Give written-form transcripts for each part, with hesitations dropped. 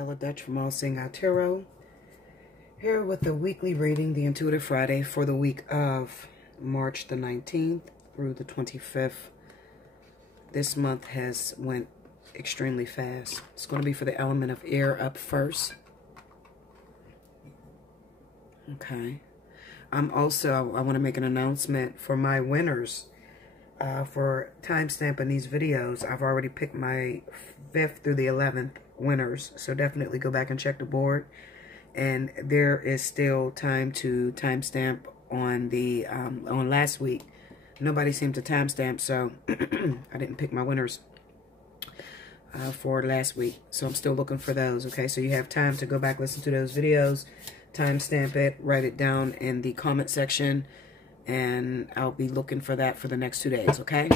Bella Dutch from Allseeingeyetarot, here with the weekly reading, the Intuitive Friday, for the week of March the 19th through the 25th. This month has went extremely fast. It's going to be for the element of air up first. Okay. I want to make an announcement for my winners. For timestamping these videos, I've already picked my 5th through the 11th winners, so definitely go back and check the board. And there is still time to timestamp on the on last week. Nobody seemed to timestamp, so I didn't pick my winners for last week. So I'm still looking for those. Okay, so you have time to go back, listen to those videos, timestamp it, write it down in the comment section, and I'll be looking for that for the next 2 days. Okay.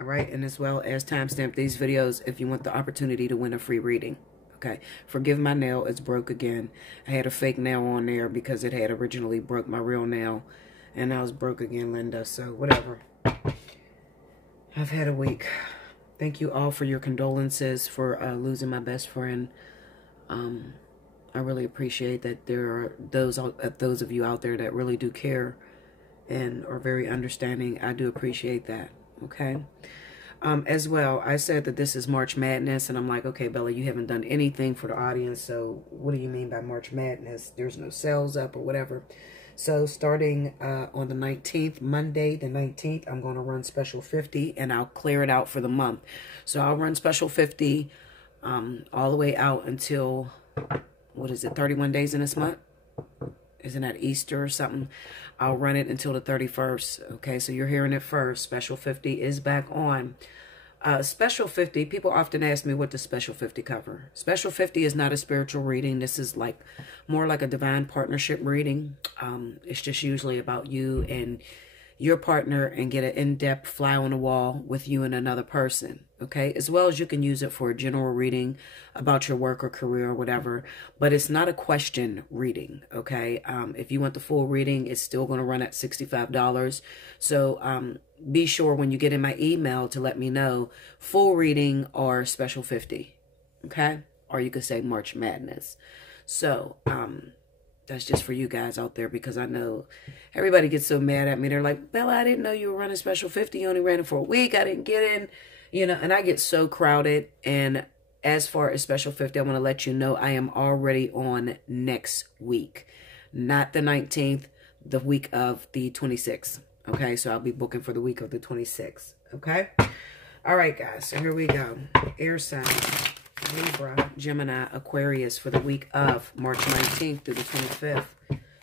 All right, and as well as timestamp these videos if you want the opportunity to win a free reading. Okay, forgive my nail, it's broke again. I had a fake nail on there because it had originally broke my real nail, and now it's broke again, Linda, so whatever. I've had a week. Thank you all for your condolences for losing my best friend. I really appreciate that there are those of you out there that really do care and are very understanding. I do appreciate that. Okay. As well, I said that this is March Madness, and I'm like, okay, Bella, you haven't done anything for the audience, so what do you mean by March Madness? There's no sales up or whatever. So starting on the 19th, Monday the 19th, I'm going to run Special 50, and I'll clear it out for the month. So I'll run Special 50 all the way out until, what is it, 31 days in this month? Isn't that Easter or something? I'll run it until the 31st. Okay, so you're hearing it first. Special 50 is back on. Special 50, people often ask me, what does Special 50 cover? Special 50 is not a spiritual reading. This is like more like a divine partnership reading. It's just usually about you and your partner, and get an in-depth fly on the wall with you and another person. Okay, as well as you can use it for a general reading about your work or career or whatever, but it's not a question reading. Okay, if you want the full reading, it's still going to run at $65. So be sure when you get in my email to let me know full reading or Special 50. Okay, or you could say March Madness. So that's just for you guys out there, because I know everybody gets so mad at me. They're like, Bella, I didn't know you were running Special 50. You only ran it for a week. I didn't get in, you know, and I get so crowded. And as far as Special 50, I want to let you know I am already on next week, not the 19th, the week of the 26th. Okay, so I'll be booking for the week of the 26th. Okay. All right, guys. So here we go. Air sign. Libra, Gemini, Aquarius for the week of March 19th through the 25th.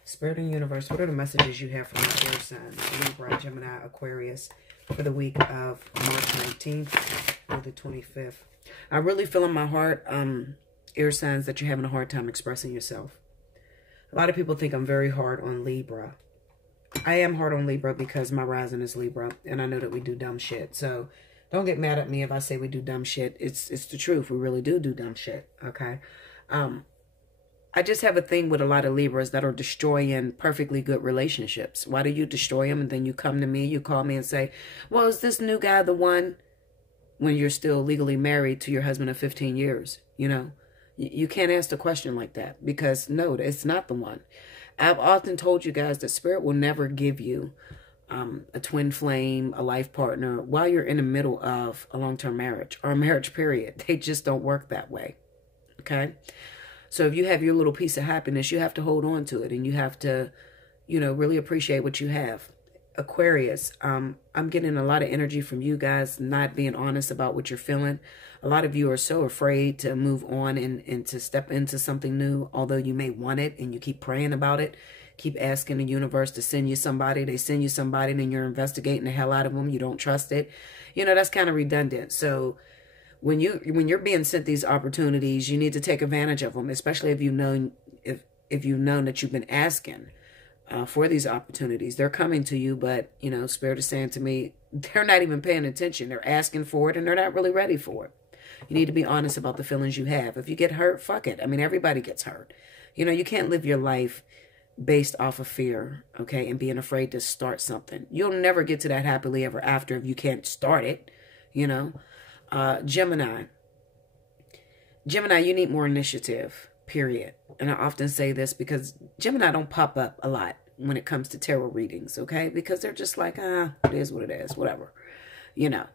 Spirit and Universe, what are the messages you have for my air signs? Libra, Gemini, Aquarius for the week of March 19th through the 25th. I really feel in my heart, air signs, that you're having a hard time expressing yourself. A lot of people think I'm very hard on Libra. I am hard on Libra because my rising is Libra, and I know that we do dumb shit. So don't get mad at me if I say we do dumb shit. It's the truth. We really do dumb shit, okay? I just have a thing with a lot of Libras that are destroying perfectly good relationships. Why do you destroy them? And then you come to me, you call me and say, well, is this new guy the one? When you're still legally married to your husband of 15 years, you know? You can't ask a question like that, because no, it's not the one. I've often told you guys that Spirit will never give you a twin flame, a life partner, while you're in the middle of a long-term marriage or a marriage period. They just don't work that way. Okay. So if you have your little piece of happiness, you have to hold on to it, and you have to, you know, really appreciate what you have. Aquarius, I'm getting a lot of energy from you guys not being honest about what you're feeling. A lot of you are so afraid to move on and to step into something new, although you may want it and you keep praying about it. Keep asking the universe to send you somebody. They send you somebody, and then you're investigating the hell out of them. You don't trust it. You know, that's kind of redundant. So when you're being sent these opportunities, you need to take advantage of them, especially if you've known that you've been asking for these opportunities. They're coming to you, but, you know, Spirit is saying to me, they're not even paying attention. They're asking for it, and they're not really ready for it. You need to be honest about the feelings you have. If you get hurt, fuck it. I mean, everybody gets hurt. You know, you can't live your life based off of fear, okay, and being afraid to start something. You'll never get to that happily ever after if you can't start it, you know. Gemini, Gemini, you need more initiative, period. And I often say this because Gemini don't pop up a lot when it comes to tarot readings, okay? Because they're just like, it is what it is, whatever, you know.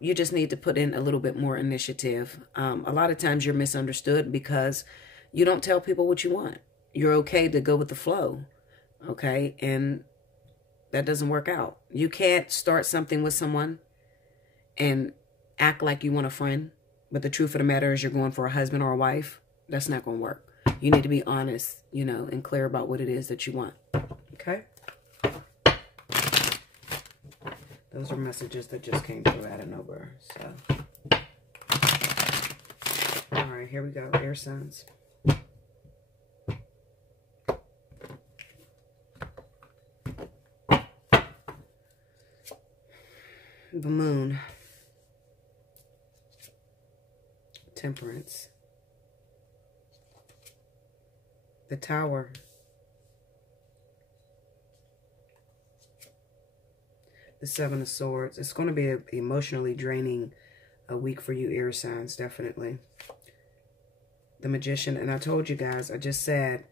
You just need to put in a little bit more initiative. A lot of times you're misunderstood because you don't tell people what you want. You're okay to go with the flow, okay? And that doesn't work out. You can't start something with someone and act like you want a friend, but the truth of the matter is you're going for a husband or a wife. That's not going to work. You need to be honest, you know, and clear about what it is that you want, okay? Those are messages that just came through out of nowhere. So, all right, here we go. Air signs. The moon. Temperance. The Tower. The Seven of Swords. It's going to be an emotionally draining week for you air signs, definitely. The Magician. And I told you guys, I just said,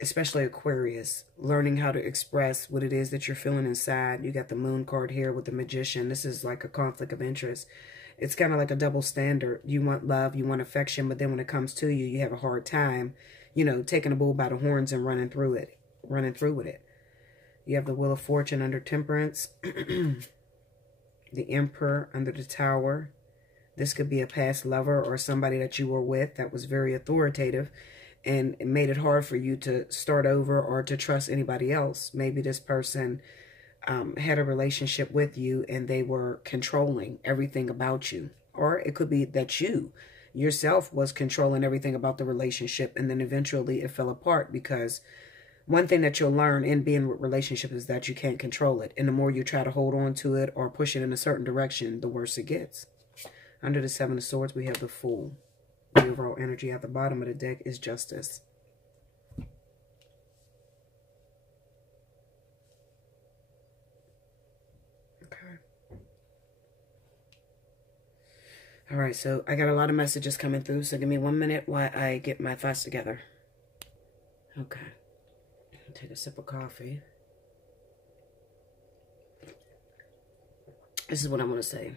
especially Aquarius, learning how to express what it is that you're feeling inside. You got the Moon card here with the Magician. This is like a conflict of interest. It's kind of like a double standard. You want love, you want affection, but then when it comes to you, you have a hard time, you know, taking a bull by the horns and running through with it. You have the Wheel of Fortune under Temperance. The Emperor under the Tower. This could be a past lover or somebody that you were with that was very authoritative and it made it hard for you to start over or to trust anybody else. Maybe this person had a relationship with you and they were controlling everything about you. Or it could be that you yourself was controlling everything about the relationship and then eventually it fell apart because one thing that you'll learn in being with relationships is that you can't control it. And the more you try to hold on to it or push it in a certain direction, the worse it gets. Under the Seven of Swords, we have the Fool. The overall energy at the bottom of the deck is Justice. Okay. All right, so I got a lot of messages coming through, so give me 1 minute while I get my thoughts together. Okay. Take a sip of coffee. This is what I'm going to say.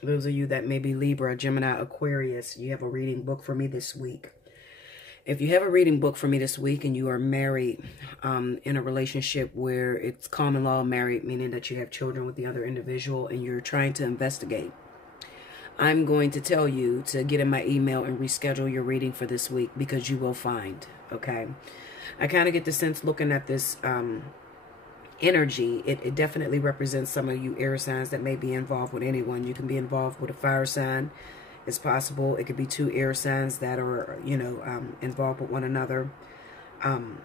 Those of you that may be Libra, Gemini, Aquarius, you have a reading book for me this week. If you have a reading book for me this week and you are married in a relationship where it's common law married, meaning that you have children with the other individual and you're trying to investigate, I'm going to tell you to get in my email and reschedule your reading for this week because you will find, okay? I kind of get the sense looking at this energy, it definitely represents some of you air signs that may be involved with anyone. You can be involved with a fire sign. It's possible. It could be two air signs that are, you know, involved with one another. I'm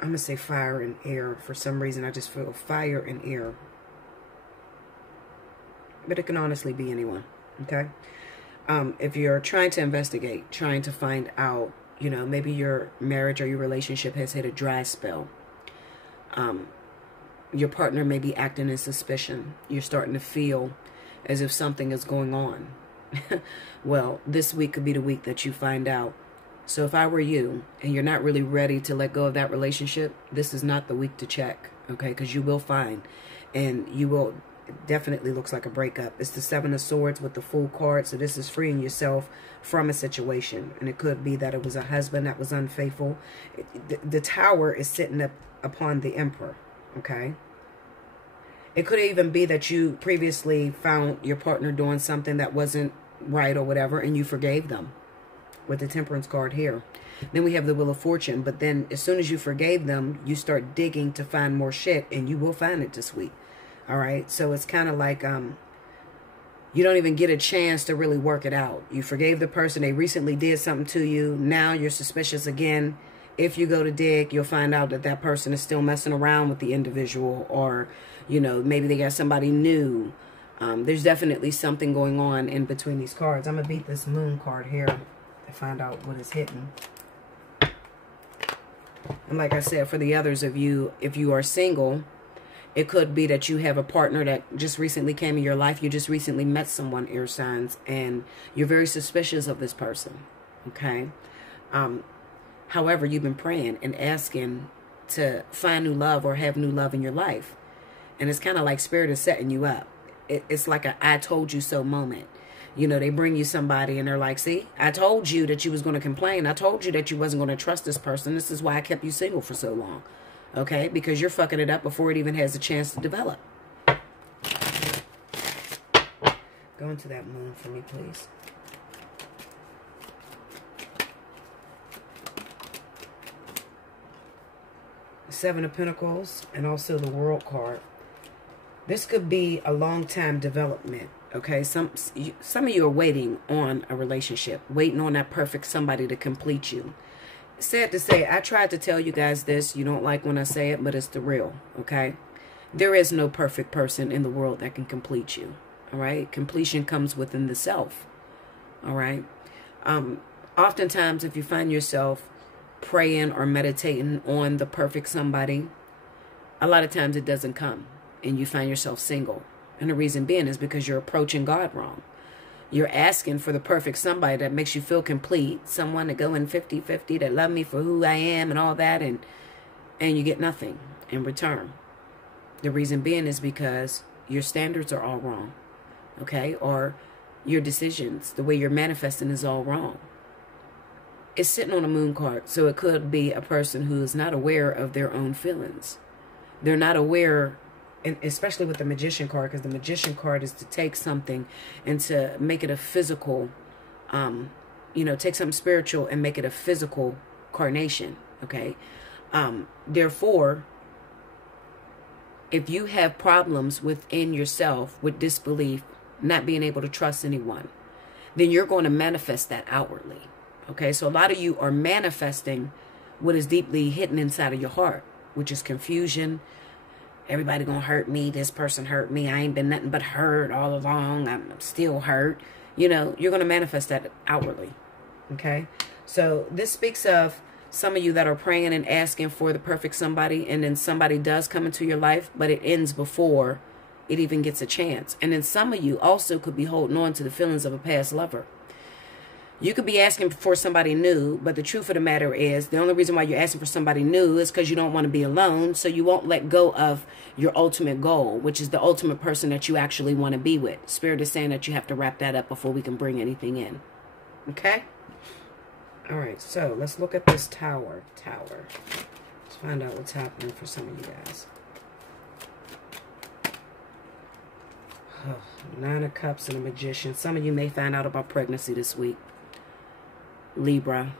going to say fire and air. For some reason, I just feel fire and air. But it can honestly be anyone, okay? If you're trying to investigate, trying to find out, you know, maybe your marriage or your relationship has hit a dry spell. Your partner may be acting in suspicion. You're starting to feel as if something is going on. Well, this week could be the week that you find out. So if I were you and you're not really ready to let go of that relationship, this is not the week to check, okay? Because you will find, and you will, it definitely looks like a breakup. It's the Seven of Swords with the Fool card. So this is freeing yourself from a situation. And it could be that it was a husband that was unfaithful. The Tower is sitting up upon the Emperor, okay? It could even be that you previously found your partner doing something that wasn't right or whatever, and you forgave them with the Temperance card here. Then we have the Wheel of Fortune. But then as soon as you forgave them, you start digging to find more shit, and you will find it this week. All right, so it's kind of like you don't even get a chance to really work it out. You forgave the person. They recently did something to you. Now you're suspicious again. If you go to dig, you'll find out that that person is still messing around with the individual, or, you know, maybe they got somebody new. There's definitely something going on in between these cards. I'm going to beat this Moon card here to find out what is hitting. And like I said, for the others of you, if you are single It could be that you have a partner that just recently came in your life. You just recently met someone, air signs, and you're very suspicious of this person. Okay. However, you've been praying and asking to find new love or have new love in your life. And it's kind of like Spirit is setting you up. It's like a I told you so moment. You know, they bring you somebody and they're like, see, I told you that you was going to complain. I told you that you wasn't going to trust this person. This is why I kept you single for so long. Okay? Because you're fucking it up before it even has a chance to develop. Go into that moon for me, please. Seven of Pentacles and also the World card. This could be a long time development. Okay, some of you are waiting on a relationship, waiting on that perfect somebody to complete you. Sad to say, I tried to tell you guys this. You don't like when I say it, but it's the real. Okay, there is no perfect person in the world that can complete you. All right, completion comes within the self. All right. Oftentimes, if you find yourself praying or meditating on the perfect somebody, a lot of times it doesn't come and you find yourself single. And the reason being is because you're approaching God wrong. You're asking for the perfect somebody that makes you feel complete, someone to go in 50-50, that love me for who I am and all that, and you get nothing in return. The reason being is because your standards are all wrong, okay? Or your decisions, the way you're manifesting is all wrong. It's sitting on a moon card, so it could be a person who is not aware of their own feelings. They're not aware, and especially with the Magician card, because the Magician card is to take something and to make it a physical, you know, take something spiritual and make it a physical carnation, okay? Therefore, if you have problems within yourself with disbelief, not being able to trust anyone, then you're going to manifest that outwardly. Okay, so a lot of you are manifesting what is deeply hidden inside of your heart, which is confusion. Everybody gonna hurt me. This person hurt me. I ain't been nothing but hurt all along. I'm still hurt. You know, you're gonna manifest that outwardly. Okay, so this speaks of some of you that are praying and asking for the perfect somebody, and then somebody does come into your life, but it ends before it even gets a chance. And then some of you also could be holding on to the feelings of a past lover. You could be asking for somebody new, but the truth of the matter is the only reason why you're asking for somebody new is because you don't want to be alone, so you won't let go of your ultimate goal, which is the ultimate person that you actually want to be with. Spirit is saying that you have to wrap that up before we can bring anything in. Okay? All right, so let's look at this tower. Let's find out what's happening for some of you guys. Nine of Cups and a Magician. Some of you may find out about pregnancy this week. Libra,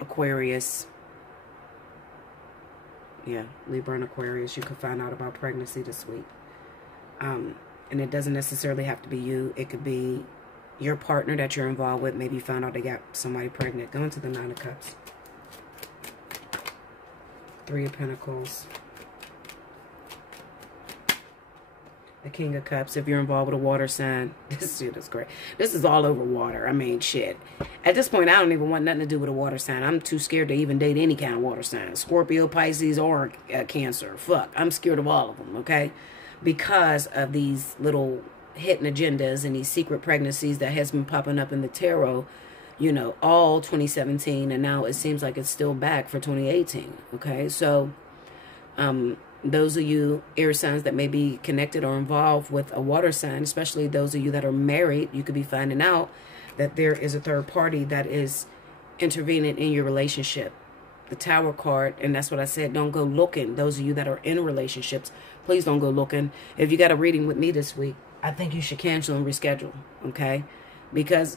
Aquarius. Yeah, Libra and Aquarius. You could find out about pregnancy this week. And it doesn't necessarily have to be you. It could be your partner that you're involved with. Maybe you found out they got somebody pregnant. Go into the Nine of Cups. Three of Pentacles. The King of Cups, if you're involved with a water sign. This shit is great. This is all over water. I mean, shit. At this point, I don't even want nothing to do with a water sign. I'm too scared to even date any kind of water sign. Scorpio, Pisces, or Cancer. Fuck. I'm scared of all of them, okay? Because of these little hidden agendas and these secret pregnancies that has been popping up in the tarot, you know, all 2017. And now it seems like it's still back for 2018, okay? So, those of you air signs that may be connected or involved with a water sign, especially those of you that are married, you could be finding out that there is a third party that is intervening in your relationship. The Tower card, and that's what I said, don't go looking. Those of you that are in relationships, please don't go looking. If you got a reading with me this week, I think you should cancel and reschedule, okay? Because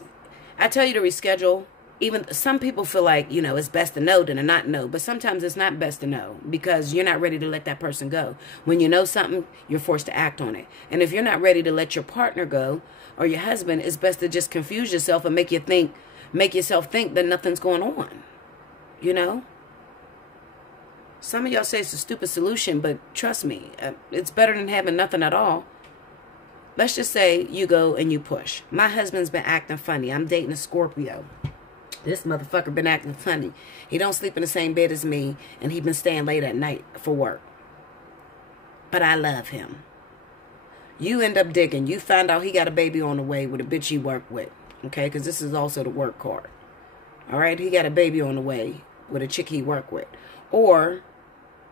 I tell you to reschedule. Even some people feel like, you know, it's best to know than to not know. But sometimes it's not best to know because you're not ready to let that person go. When you know something, you're forced to act on it. And if you're not ready to let your partner go or your husband, it's best to just confuse yourself and make yourself think that nothing's going on. You know? Some of y'all say it's a stupid solution, but trust me, it's better than having nothing at all. Let's just say you go and you push. My husband's been acting funny. I'm dating a Scorpio. This motherfucker been acting funny. He don't sleep in the same bed as me, and he been staying late at night for work. but I love him. You end up digging. You find out he got a baby on the way with a bitch he worked with. Okay, because this is also the work card. All right, he got a baby on the way with a chick he worked with. Or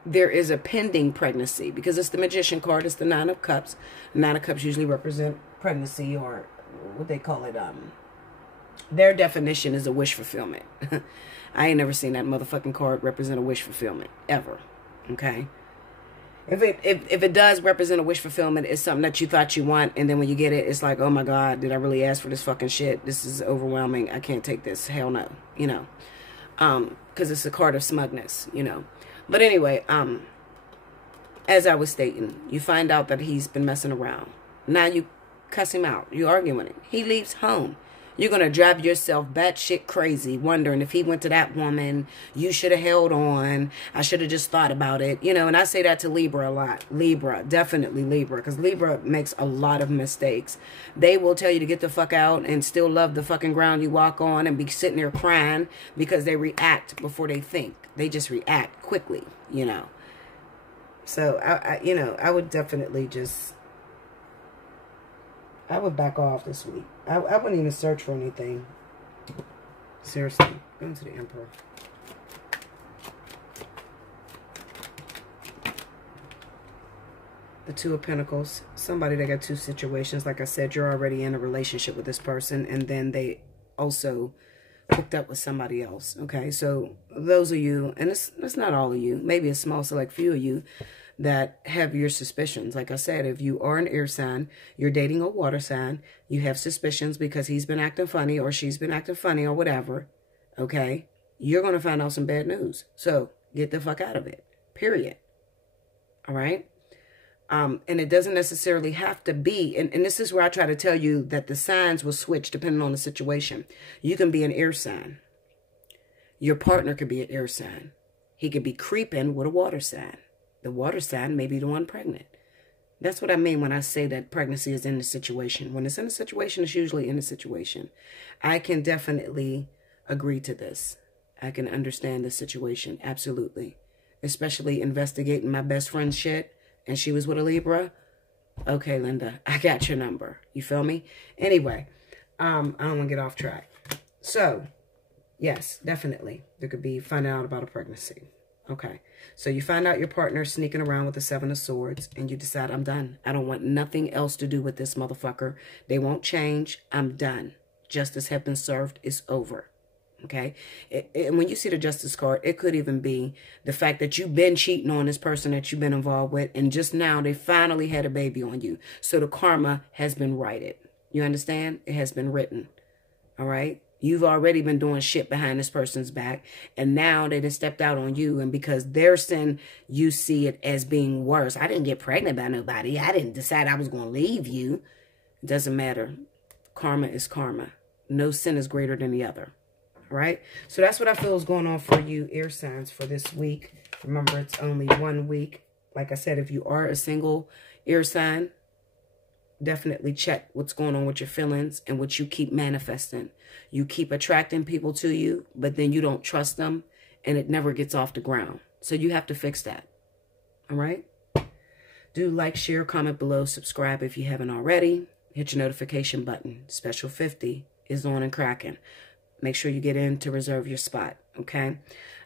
there is a pending pregnancy, because it's the Magician card. It's the Nine of Cups. Nine of Cups usually represent pregnancy, or what they call it. Their definition is a wish fulfillment. I ain't never seen that motherfucking card represent a wish fulfillment ever. Okay. If it does represent a wish fulfillment, it's something that you thought you want, and then when you get it, it's like, oh my God, did I really ask for this fucking shit? This is overwhelming. I can't take this. Hell no. You know, because it's a card of smugness. You know, but anyway, as I was stating, you find out that he's been messing around. Now you cuss him out. You arguing with him. He leaves home. You're going to drive yourself batshit crazy, wondering if he went to that woman, you should have held on. I should have just thought about it. You know, and I say that to Libra a lot. Libra, definitely Libra, because Libra makes a lot of mistakes. They will tell you to get the fuck out and still love the fucking ground you walk on and be sitting there crying because they react before they think. They just react quickly, you know. So, you know, I would definitely just... I would back off this week. I wouldn't even search for anything. Seriously. Going to the Emperor. The Two of Pentacles. Somebody that got two situations. Like I said, you're already in a relationship with this person. And then they also hooked up with somebody else. Okay, so those of you, and it's not all of you. Maybe a small select few of you that have your suspicions. Like I said, if you are an air sign, you're dating a water sign, you have suspicions because he's been acting funny or she's been acting funny or whatever, okay, you're going to find out some bad news. So get the fuck out of it, period. All right? And it doesn't necessarily have to be, and this is where I try to tell you that the signs will switch depending on the situation. You can be an air sign. Your partner could be an air sign. He could be creeping with a water sign. The water sign may be the one pregnant. That's what I mean when I say that pregnancy is in the situation. When it's in a situation, it's usually in a situation. I can definitely agree to this. I can understand the situation. Absolutely. Especially investigating my best friend's shit. And she was with a Libra. Okay, Linda, I got your number. You feel me? Anyway, I don't want to get off track. So, yes, definitely. There could be finding out about a pregnancy. Okay, so you find out your partner sneaking around with the Seven of Swords, and you decide, I'm done. I don't want nothing else to do with this motherfucker. They won't change. I'm done. Justice has been served. It's over. Okay, and when you see the Justice card, it could even be the fact that you've been cheating on this person that you've been involved with, and just now they finally had a baby on you. So the karma has been righted. You understand? It has been written. All right? You've already been doing shit behind this person's back, and now they just stepped out on you, and because their sin, you see it as being worse. I didn't get pregnant by nobody. I didn't decide I was going to leave you. It doesn't matter. Karma is karma. No sin is greater than the other. All right? So that's what I feel is going on for you air signs for this week. Remember, it's only 1 week. Like I said, if you are a single air sign, definitely check what's going on with your feelings and what you keep manifesting. You keep attracting people to you, but then you don't trust them, and it never gets off the ground. So you have to fix that. All right? Do like, share, comment below, subscribe if you haven't already. Hit your notification button. Special 50 is on and cracking. Make sure you get in to reserve your spot, okay?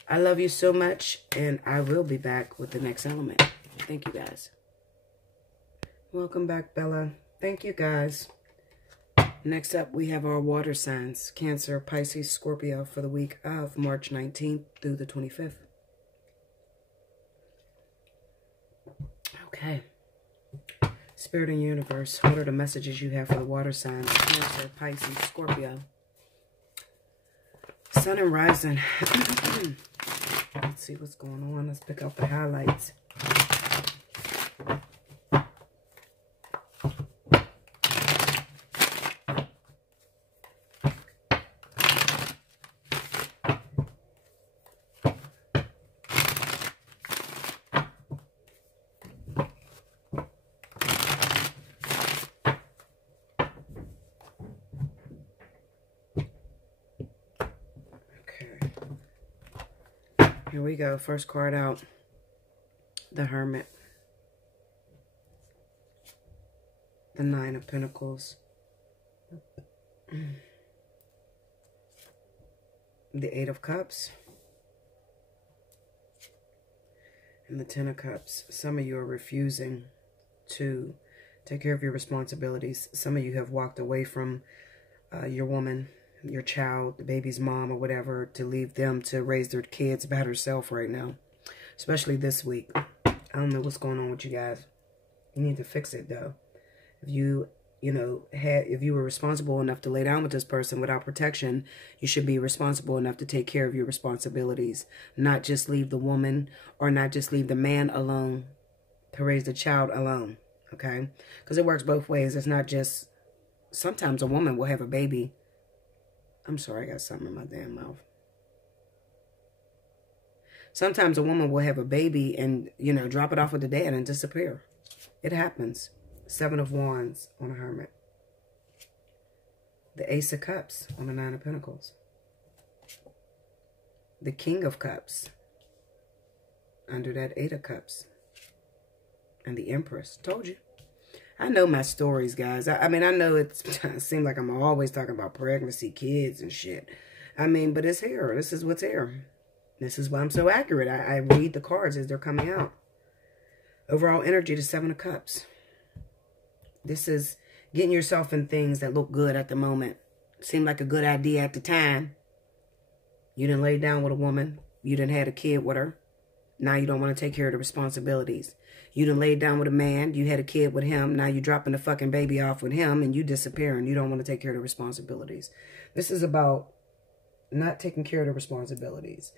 I love you so much, and I will be back with the next element. Thank you, guys. Welcome back, Bella. Thank you, guys. Next up, we have our water signs. Cancer, Pisces, Scorpio for the week of March 19th through the 25th. Okay. Spirit and universe, what are the messages you have for the water signs? Cancer, Pisces, Scorpio. Sun and rising. Let's see what's going on. Let's pick out the highlights. Here we go. First card out. The Hermit. the Nine of Pentacles, the Eight of Cups, and the Ten of Cups. Some of you are refusing to take care of your responsibilities. Some of you have walked away from your woman, your child, the baby's mom, or whatever, to leave them to raise their kids by herself right now. Especially this week. I don't know what's going on with you guys. You need to fix it, though. If you were responsible enough to lay down with this person without protection, you should be responsible enough to take care of your responsibilities. Not just leave the woman or not just leave the man alone to raise the child alone. Okay? Because it works both ways. It's not just... Sometimes a woman will have a baby. I'm sorry, I got something in my damn mouth. Sometimes a woman will have a baby and, drop it off with the dad and disappear. It happens. Seven of Wands on a Hermit. The Ace of Cups on the Nine of Pentacles. The King of Cups under that Eight of Cups. And the Empress. Told you. I know my stories, guys. I mean, I know it seems like I'm always talking about pregnancy, kids, and shit. I mean, but it's here. This is what's here. This is why I'm so accurate. I read the cards as they're coming out. Overall energy, the Seven of Cups. This is getting yourself in things that look good at the moment. Seemed like a good idea at the time. You didn't lay down with a woman. You didn't have a kid with her. Now you don't want to take care of the responsibilities. You done laid down with a man. You had a kid with him. Now you dropping the fucking baby off with him and you disappearing. You don't want to take care of the responsibilities. This is about not taking care of the responsibilities.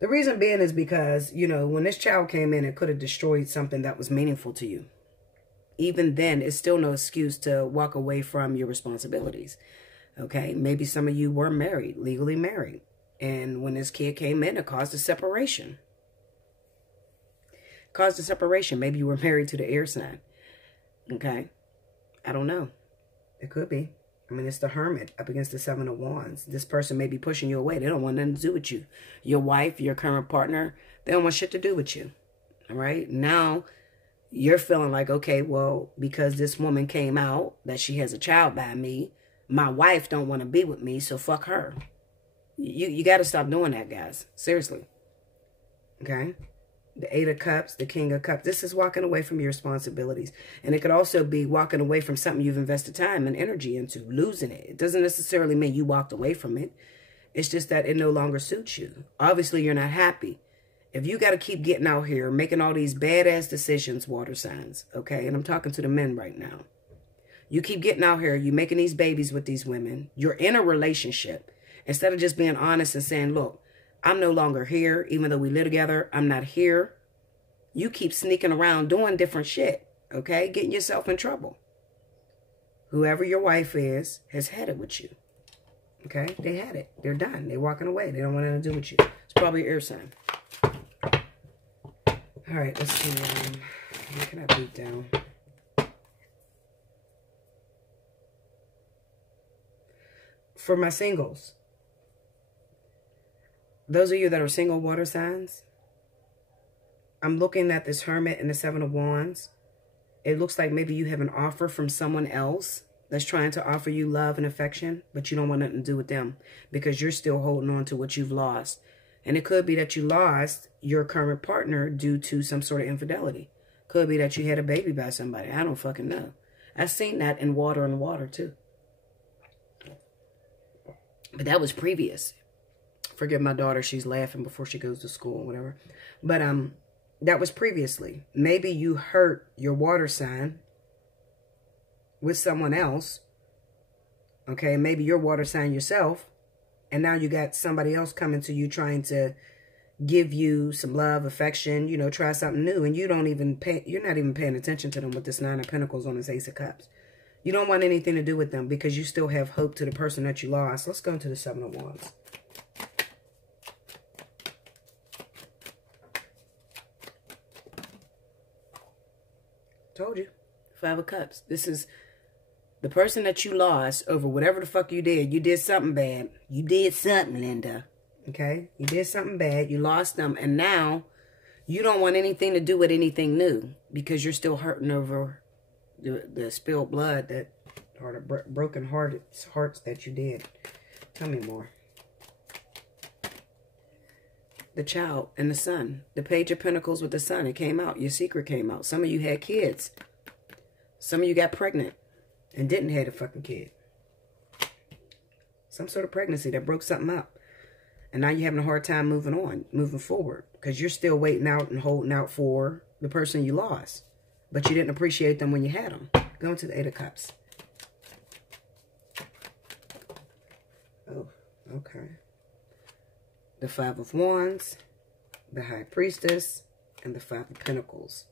The reason being is because, when this child came in, it could have destroyed something that was meaningful to you. Even then, it's still no excuse to walk away from your responsibilities. Okay? Maybe some of you were married, legally married. And when this kid came in, it caused a separation. Caused a separation. Maybe you were married to the air sign. Okay? I don't know. It could be. I mean, it's the Hermit up against the Seven of Wands. This person may be pushing you away. They don't want nothing to do with you. Your wife, your current partner, they don't want shit to do with you. All right? Now, you're feeling like, okay, well, because this woman came out that she has a child by me, my wife don't want to be with me, so fuck her. You got to stop doing that, guys. Seriously. Okay? The Eight of Cups, the King of Cups. This is walking away from your responsibilities. And it could also be walking away from something you've invested time and energy into, losing it. It doesn't necessarily mean you walked away from it. It's just that it no longer suits you. Obviously, you're not happy. If you got to keep getting out here, making all these badass decisions, water signs, okay? And I'm talking to the men right now. You keep getting out here, you're making these babies with these women. You're in a relationship. Instead of just being honest and saying, look, I'm no longer here, even though we live together. I'm not here. You keep sneaking around doing different shit, okay? Getting yourself in trouble. Whoever your wife is has had it with you, okay? They had it. They're done. They're walking away. They don't want anything to do with you. It's probably your air sign. All right, let's see. What can I beat down? For my singles. Those of you that are single water signs, I'm looking at this Hermit and the Seven of Wands. It looks like maybe you have an offer from someone else that's trying to offer you love and affection, but you don't want nothing to do with them because you're still holding on to what you've lost. And it could be that you lost your current partner due to some sort of infidelity. Could be that you had a baby by somebody. I don't fucking know. I've seen that in Water and Water too. But that was previous. Forgive my daughter, she's laughing before she goes to school or whatever. But that was previously. Maybe you hurt your water sign with someone else. Okay, maybe your water sign yourself. And now you got somebody else coming to you trying to give you some love, affection, try something new. And you don't even you're not even paying attention to them with this Nine of Pentacles on this Ace of Cups. You don't want anything to do with them because you still have hope to the person that you lost. Let's go into the Seven of Wands. Told you. Five of Cups. This is the person that you lost over whatever the fuck you did. You did something bad. You did something, Linda. Okay? You did something bad. You lost them. And now you don't want anything to do with anything new because you're still hurting over the spilled blood that, or the broken hearts that you did. Tell me more. The child and the son. The Page of Pentacles with the son. It came out. Your secret came out. Some of you had kids. Some of you got pregnant and didn't have a fucking kid. Some sort of pregnancy that broke something up. And now you're having a hard time moving on, moving forward. Because you're still waiting out and holding out for the person you lost. But you didn't appreciate them when you had them. Go into the Eight of Cups. Oh, okay. The Five of Wands, the High Priestess, and the Five of Pentacles.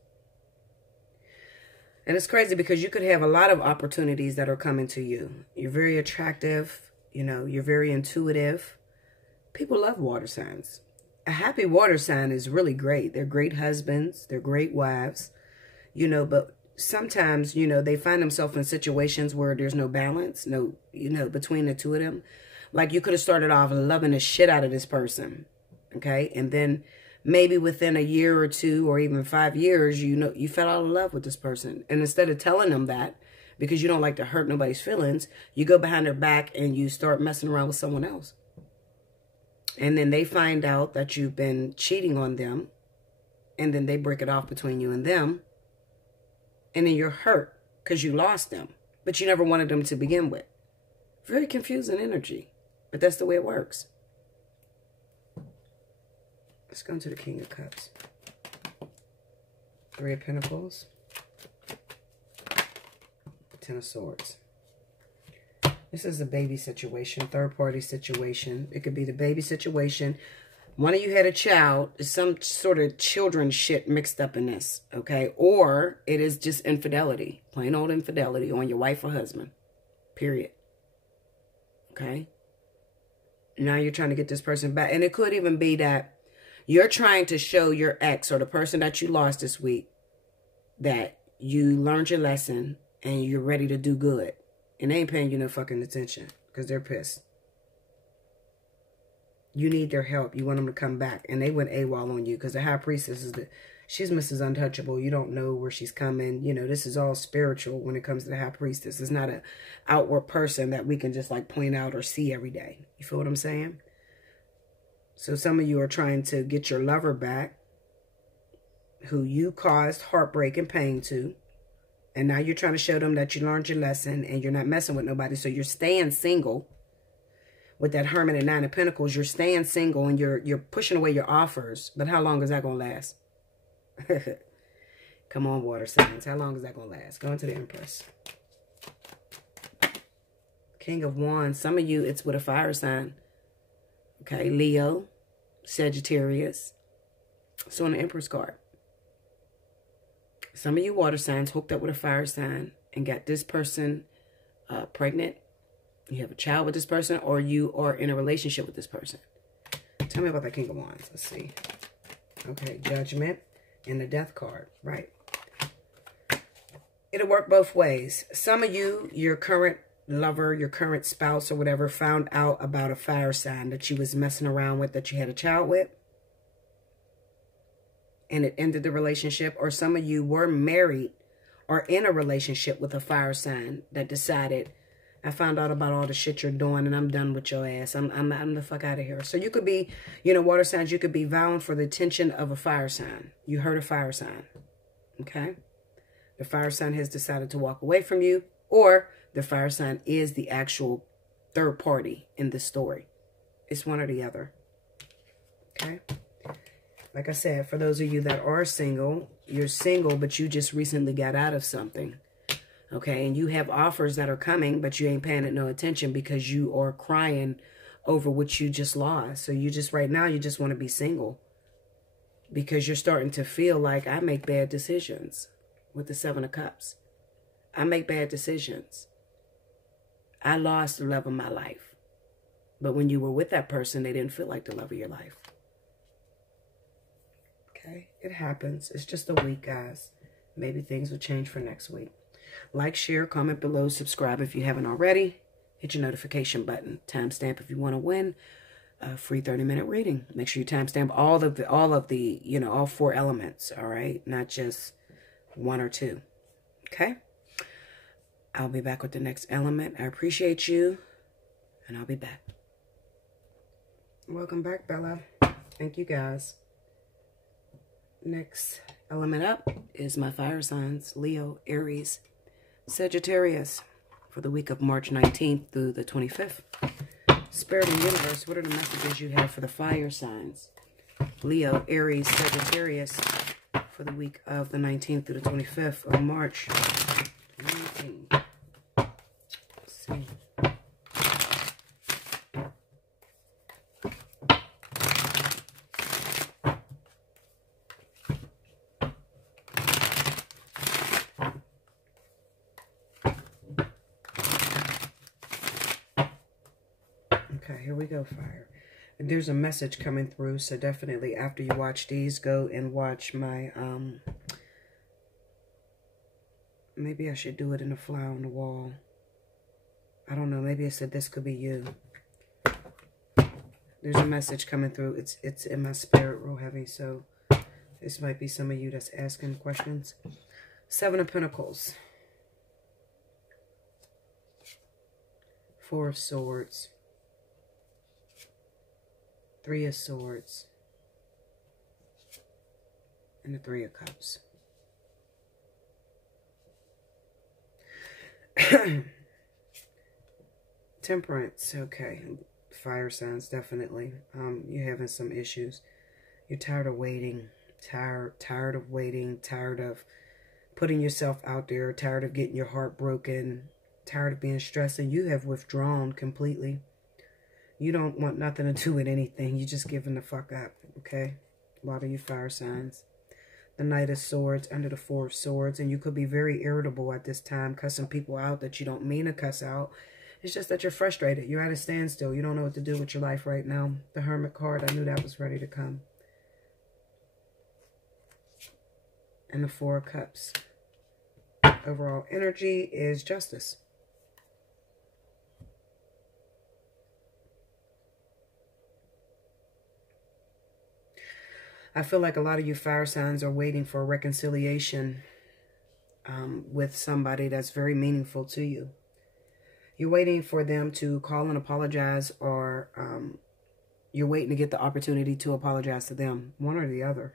And it's crazy because you could have a lot of opportunities that are coming to you. You're very attractive. You know, you're very intuitive. People love water signs. A happy water sign is really great. They're great husbands. They're great wives. You know, but sometimes, you know, they find themselves in situations where there's no balance, between the two of them. Like you could have started off loving the shit out of this person, okay? And then maybe within a year or two or even 5 years, you fell out of love with this person. And instead of telling them that, because you don't like to hurt nobody's feelings, you go behind their back and you start messing around with someone else. And then they find out that you've been cheating on them. And then they break it off between you and them. And then you're hurt because you lost them. But you never wanted them to begin with. Very confusing energy. But that's the way it works. Let's go into the King of Cups. Three of Pentacles. Ten of Swords. This is a baby situation, third-party situation. It could be the baby situation. One of you had a child. There's some sort of children shit mixed up in this, okay? Or it is just infidelity, plain old infidelity on your wife or husband, period. Okay? Now you're trying to get this person back. And it could even be that you're trying to show your ex or the person that you lost this week that you learned your lesson and you're ready to do good. And they ain't paying you no fucking attention because they're pissed. You need their help. You want them to come back. And they went AWOL on you because the High Priestess is she's Mrs. Untouchable. You don't know where she's coming. You know, this is all spiritual when it comes to the High Priestess. It's not an outward person that we can just like point out or see every day. You feel what I'm saying? So some of you are trying to get your lover back who you caused heartbreak and pain to. And now you're trying to show them that you learned your lesson and you're not messing with nobody. So you're staying single. With that Hermit and Nine of Pentacles, you're staying single and you're pushing away your offers. But how long is that going to last? Come on, water signs. How long is that going to last? Go into the Empress. King of Wands. Some of you, it's with a fire sign. Okay, Leo, Sagittarius. So on the Empress card. Some of you water signs hooked up with a fire sign and got this person pregnant. You have a child with this person or you are in a relationship with this person. Tell me about that King of Wands. Let's see. Okay, Judgment and the Death card. Right. It'll work both ways. Some of you, your current lover, your current spouse or whatever, found out about a fire sign that you was messing around with, that you had a child with. And it ended the relationship. Or some of you were married or in a relationship with a fire sign that decided, I found out about all the shit you're doing and I'm done with your ass. I'm the fuck out of here. So you could be, you know, water signs, you could be vowing for the attention of a fire sign. You heard a fire sign. Okay? The fire sign has decided to walk away from you, or the fire sign is the actual third party in the story. It's one or the other. Okay? Like I said, for those of you that are single, you're single, but you just recently got out of something. Okay, and you have offers that are coming, but you ain't paying it no attention because you are crying over what you just lost. So you just, right now, you just want to be single because you're starting to feel like I make bad decisions with the Seven of Cups. I make bad decisions. I lost the love of my life. But when you were with that person, they didn't feel like the love of your life. Okay, it happens. It's just a week, guys. Maybe things will change for next week. Like, share, comment below, subscribe if you haven't already. Hit your notification button. Timestamp if you want to win a free 30-minute reading. Make sure you timestamp all of the, you know, all 4 elements, all right? Not just 1 or 2. Okay? I'll be back with the next element. I appreciate you, and I'll be back. Welcome back, Bella. Thank you, guys. Next element up is my fire signs: Leo, Aries, Sagittarius, for the week of March 19th through the 25th. Spirit and Universe, what are the messages you have for the fire signs? Leo, Aries, Sagittarius, for the week of the 19th through the 25th of March 19. Let's see. Okay, here we go, fire. And there's a message coming through, so definitely after you watch these, go and watch my, maybe I should do it in a fly on the wall. I don't know, maybe I said this could be you. There's a message coming through. It's in my spirit real heavy, so this might be some of you that's asking questions. Seven of Pentacles. Four of Swords. Three of Swords. And the Three of Cups. Temperance, okay. Fire signs, definitely. You're having some issues. You're tired of waiting. Tired of waiting. Tired of putting yourself out there. Tired of getting your heart broken. Tired of being stressed. And you have withdrawn completely. You don't want nothing to do with anything. You're just giving the fuck up, okay? A lot of you fire signs. The Knight of Swords under the Four of Swords. And you could be very irritable at this time, cussing people out that you don't mean to cuss out. It's just that you're frustrated. You're at a standstill. You don't know what to do with your life right now. The Hermit card, I knew that was ready to come. And the Four of Cups. Overall energy is justice. I feel like a lot of you fire signs are waiting for a reconciliation with somebody that's very meaningful to you. You're waiting for them to call and apologize, or you're waiting to get the opportunity to apologize to them, one or the other.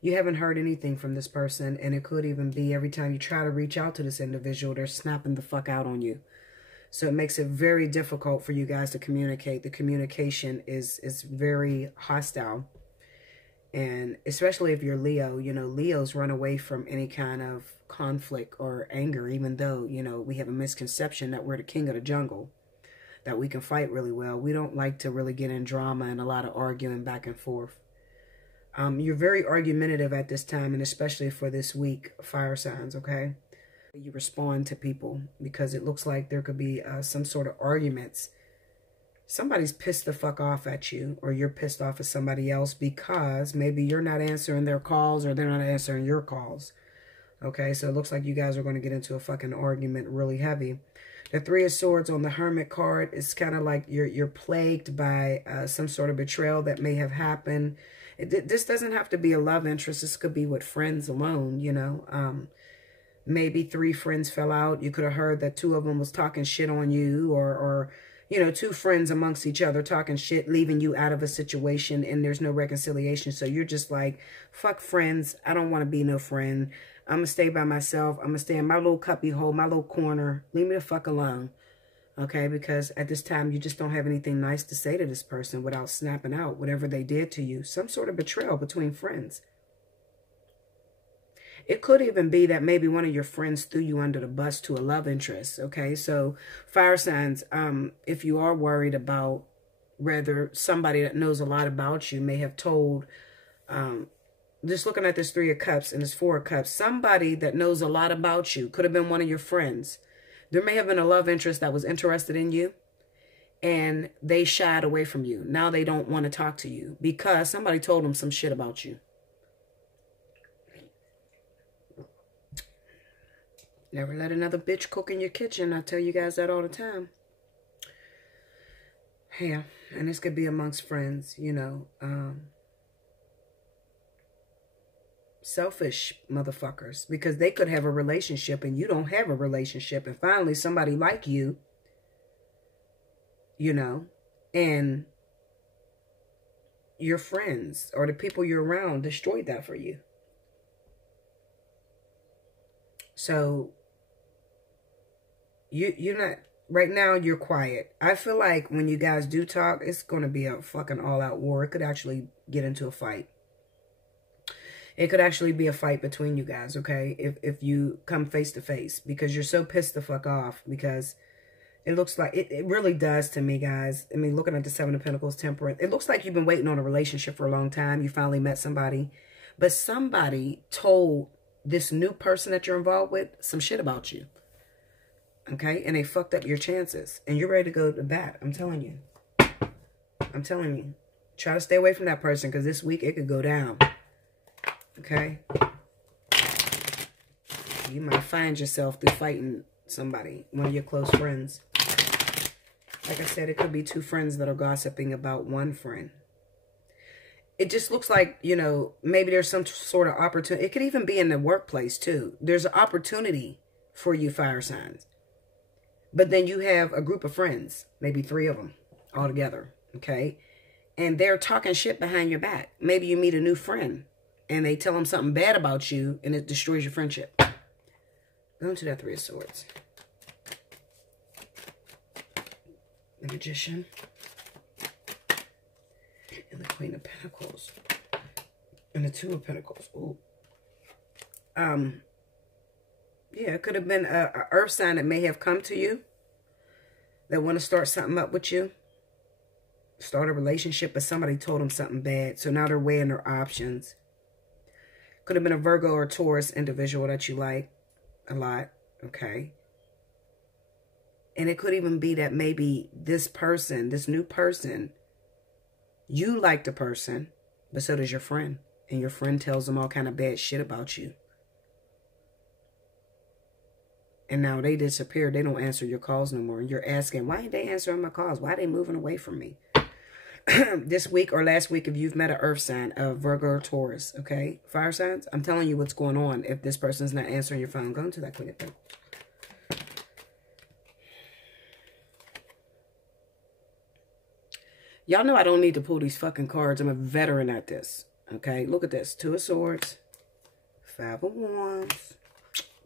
You haven't heard anything from this person, and it could even be every time you try to reach out to this individual, they're snapping the fuck out on you. So it makes it very difficult for you guys to communicate. The communication is very hostile. And especially if you're Leo, you know, Leos run away from any kind of conflict or anger, even though, you know, we have a misconception that we're the king of the jungle, that we can fight really well. We don't like to really get in drama and a lot of arguing back and forth. You're very argumentative at this time, and especially for this week, fire signs, okay? You respond to people because it looks like there could be some sort of arguments. Somebody's pissed the fuck off at you, or you're pissed off at somebody else because maybe you're not answering their calls or they're not answering your calls. Okay, so it looks like you guys are going to get into a fucking argument really heavy. The Three of Swords on the Hermit card is kind of like you're plagued by some sort of betrayal that may have happened. This doesn't have to be a love interest. This could be with friends alone, you know. Maybe three friends fell out. You could have heard that two of them was talking shit on you, or you know, two friends amongst each other talking shit, leaving you out of a situation, and there's no reconciliation. So you're just like, fuck friends. I don't want to be no friend. I'm going to stay by myself. I'm going to stay in my little cuppy hole, my little corner. Leave me the fuck alone. Okay? Because at this time, you just don't have anything nice to say to this person without snapping out whatever they did to you. Some sort of betrayal between friends. It could even be that maybe one of your friends threw you under the bus to a love interest, okay? So, fire signs, if you are worried about whether somebody that knows a lot about you may have told, just looking at this Three of Cups and this Four of Cups, somebody that knows a lot about you, could have been one of your friends. There may have been a love interest that was interested in you, and they shied away from you. Now they don't want to talk to you because somebody told them some shit about you. Never let another bitch cook in your kitchen. I tell you guys that all the time. Yeah, and this could be amongst friends, you know. Selfish motherfuckers. Because they could have a relationship and you don't have a relationship. And finally somebody like you, you know, and your friends or the people you're around destroyed that for you. So you're not, right now you're quiet. I feel like when you guys do talk, it's going to be a fucking all-out war. It could actually get into a fight. It could actually be a fight between you guys, okay? If you come face to face, because you're so pissed the fuck off, because it looks like, it really does to me, guys. I mean, looking at the Seven of Pentacles, Temperance, it looks like you've been waiting on a relationship for a long time. You finally met somebody, but somebody told this new person that you're involved with some shit about you, okay? And they fucked up your chances, and you're ready to go to bat. I'm telling you. I'm telling you. Try to stay away from that person, because this week it could go down. Okay? You might find yourself through fighting somebody, one of your close friends. Like I said, it could be two friends that are gossiping about one friend. It just looks like, you know, maybe there's some sort of opportunity. It could even be in the workplace, too. There's an opportunity for you fire signs. But then you have a group of friends, maybe 3 of them all together, okay? And they're talking shit behind your back. Maybe you meet a new friend and they tell them something bad about you and it destroys your friendship. Go into that 3 of Swords. The Magician. And the Queen of Pentacles. And the 2 of Pentacles. Ooh. Yeah, it could have been a earth sign that may have come to you that want to start something up with you. Start a relationship, but somebody told them something bad. So now they're weighing their options. Could have been a Virgo or Taurus individual that you like a lot, okay? And it could even be that maybe this person, this new person, you like the person, but so does your friend. And your friend tells them all kind of bad shit about you. And now they disappear. They don't answer your calls no more. And you're asking, why ain't they answering my calls? Why are they moving away from me? This week or last week, if you've met an earth sign, a Virgo or Taurus, okay? Fire signs, I'm telling you what's going on. If this person's not answering your phone, go into that Queen of Pentacles. Y'all know I don't need to pull these fucking cards. I'm a veteran at this, okay? Look at this. 2 of Swords, 5 of Wands,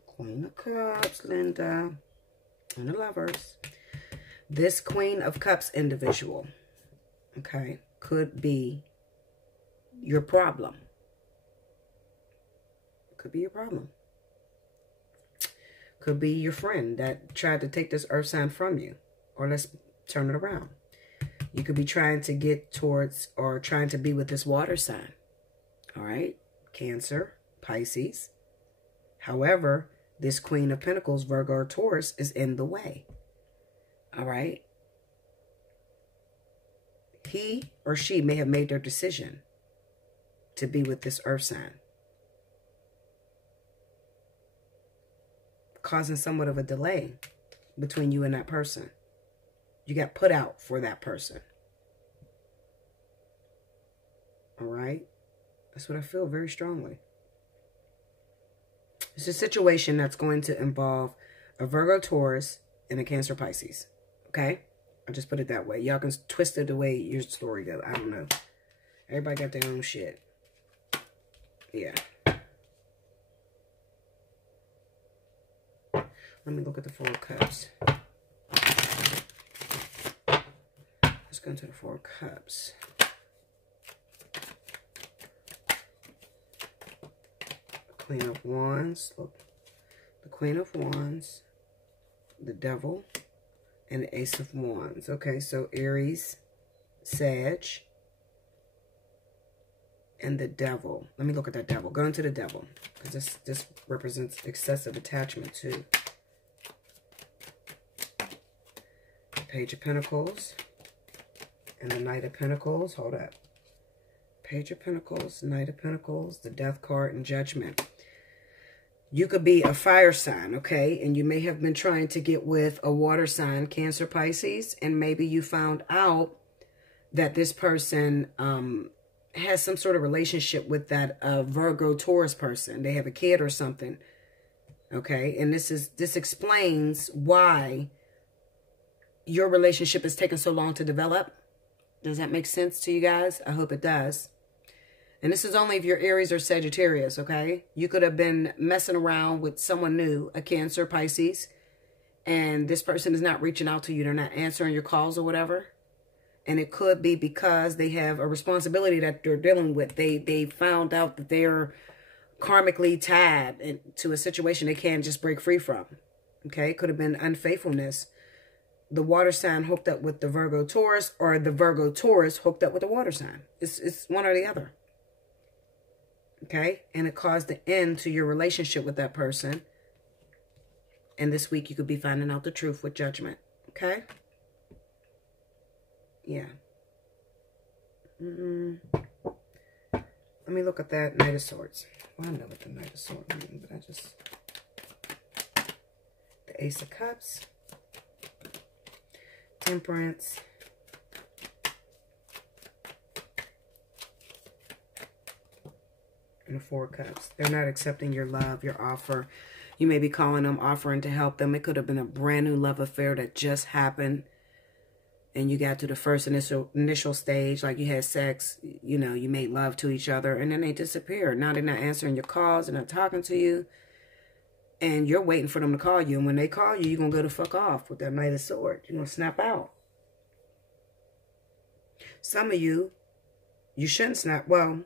Queen of Cups, Linda, and the Lovers. This Queen of Cups individual, okay, could be your problem. Could be your problem. Could be your friend that tried to take this earth sign from you. Or let's turn it around. You could be trying to get towards or trying to be with this water sign. All right? Cancer, Pisces. However, this Queen of Pentacles, Virgo or Taurus, is in the way. All right? He or she may have made their decision to be with this earth sign, causing somewhat of a delay between you and that person. You got put out for that person. All right? That's what I feel very strongly. It's a situation that's going to involve a Virgo, Taurus, and a Cancer, Pisces. Okay? I'll just put it that way. Y'all can twist it the way your story goes. I don't know. Everybody got their own shit. Yeah. Let me look at the 4 of Cups. Let's go into the 4 of Cups. Queen of Wands. Look. The Queen of Wands. The Devil. And the Ace of Wands. Okay, so Aries, Sag, and the Devil. Let me look at that Devil. Go into the Devil. Because this represents excessive attachment too. The Page of Pentacles. And the Knight of Pentacles. Hold up. Page of Pentacles, Knight of Pentacles, the Death card, and Judgment. You could be a fire sign, okay? And you may have been trying to get with a water sign, Cancer, Pisces. And maybe you found out that this person has some sort of relationship with that Virgo Taurus person. They have a kid or something. Okay, and this explains why your relationship is taking so long to develop. Does that make sense to you guys? I hope it does. And this is only if you're Aries or Sagittarius, okay? You could have been messing around with someone new, a Cancer, Pisces, and this person is not reaching out to you. They're not answering your calls or whatever. And it could be because they have a responsibility that they're dealing with. They found out that they're karmically tied into a situation they can't just break free from. Okay, it could have been unfaithfulness. The water sign hooked up with the Virgo Taurus, or the Virgo Taurus hooked up with the water sign. It's one or the other. Okay, and it caused the end to your relationship with that person. And this week you could be finding out the truth with judgment. Okay. Yeah. Let me look at that Knight of Swords. Well, I know what the Knight of Swords means, but the Ace of Cups, Temperance, and the Four of Cups. They're not accepting your love, your offer. You may be calling them, offering to help them. It could have been a brand new love affair that just happened. And you got to the first initial stage, like you had sex, you know, you made love to each other, and then they disappear. Now they're not answering your calls, they're not talking to you, and you're waiting for them to call you. And when they call you, you're going to go the fuck off with that Knight of Swords. You're going to snap out. Some of you, you shouldn't snap. Well,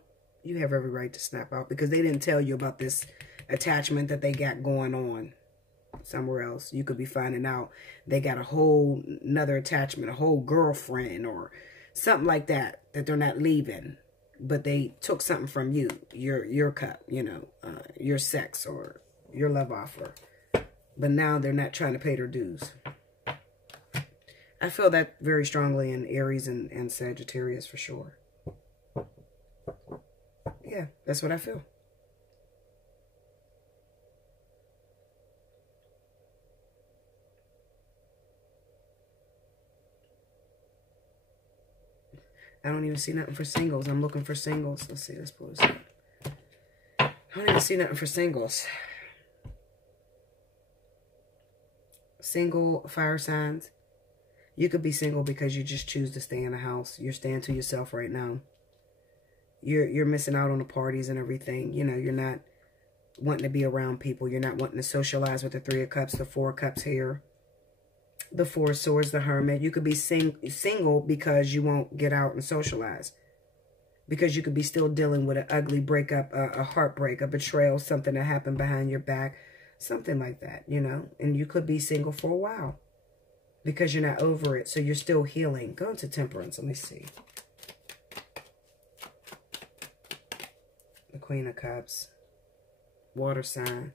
you have every right to snap out because they didn't tell you about this attachment that they got going on somewhere else. You could be finding out they got a whole another attachment, a whole girlfriend or something like that they're not leaving, but they took something from you, your cup, you know, your sex or your love offer, but now they're not trying to pay their dues. I feel that very strongly in Aries and Sagittarius for sure. Yeah, that's what I feel. I don't even see nothing for singles. I'm looking for singles. Let's see. Let's pull this up. I don't even see nothing for singles. Single fire signs. You could be single because you just choose to stay in the house. You're staying to yourself right now. You're missing out on the parties and everything. You know, you're not wanting to be around people. You're not wanting to socialize with the Three of Cups, the Four of Cups here. The Four of Swords, the Hermit. You could be single because you won't get out and socialize. Because you could be still dealing with an ugly breakup, a heartbreak, a betrayal, something that happened behind your back. Something like that, you know. And you could be single for a while. Because you're not over it. So you're still healing. Go into Temperance. Let me see. The Queen of Cups. Water sign.